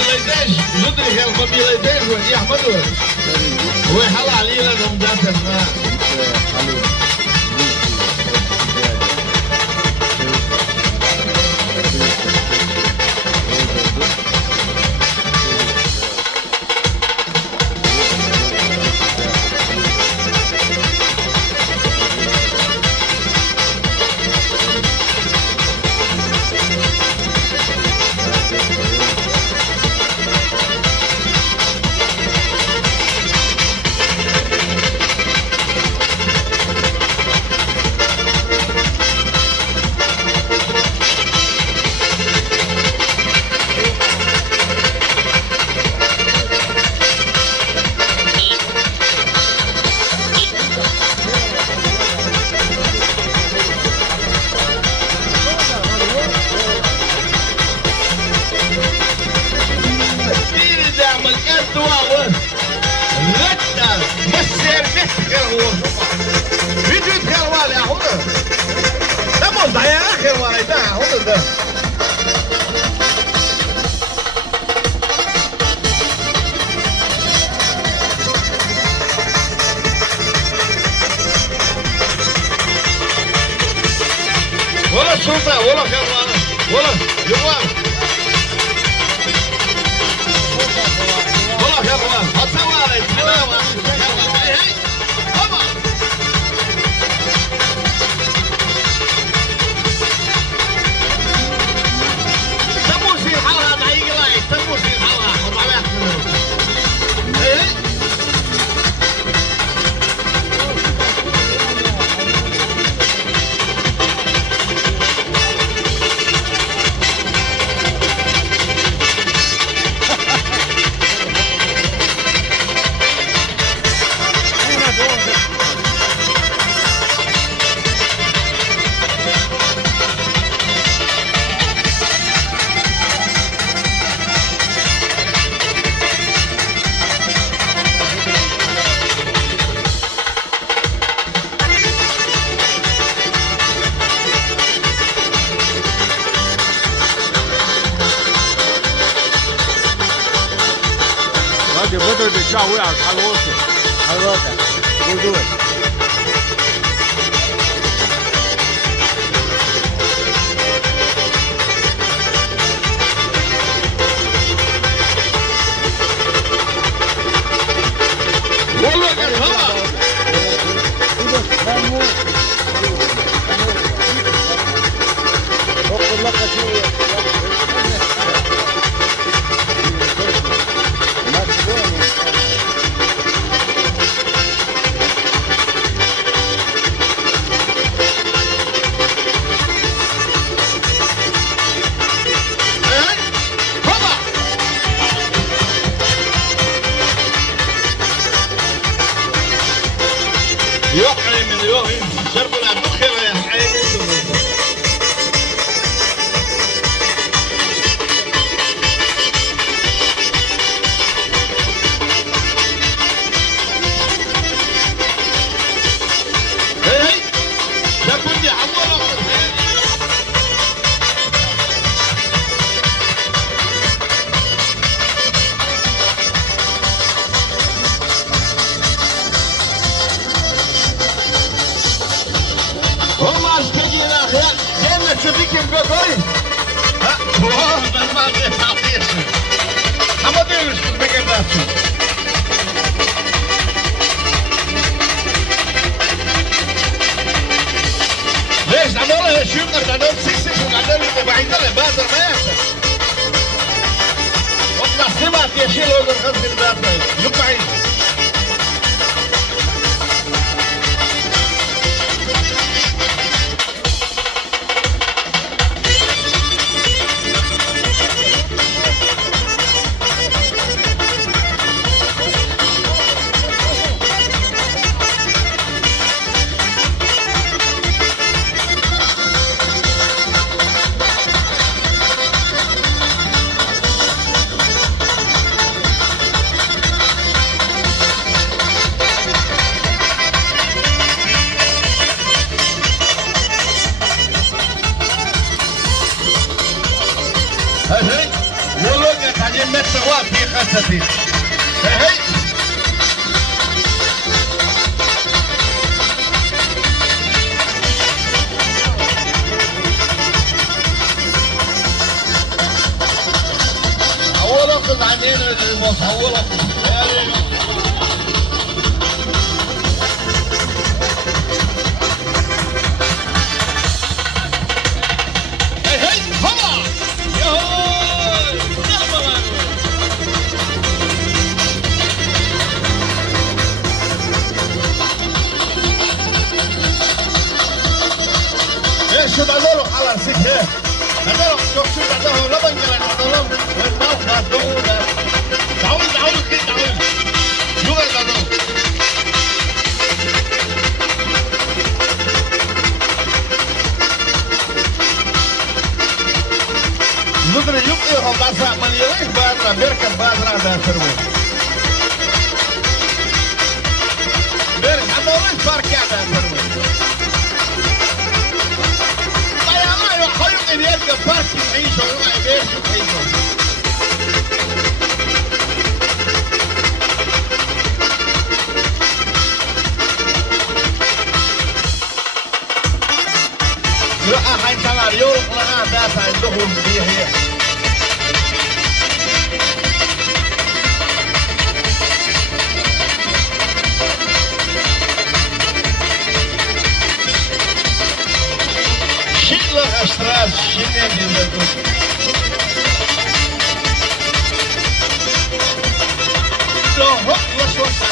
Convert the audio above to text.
leitejo, junto de aquela família leitejo, e armadura. O Halali, não dá pra ولا شرطة ولا كروانة ولا جوان ولا كروان هتسوي حلاوة تبوسي حالها ضعيق لاي تبوسي حالها وطلع We'll do it. متر وفي خسدي هي حولك عنين المصورة شو دلوا على سكه دلوا شوف شو دلوا لا بنجل دلوا الناس دلوا تعال كده تعال يوغل دلوا ندري يبقى هم بس مليونين بادرة بيركب بادرة ده فروي بيرك أنا وين باركة ده فروي اللي يلقى باركي يعيشوا يعيشوا لا حين طلع اليوم لنا دافع عندهم هي Astral, chinês, não, vamos lá,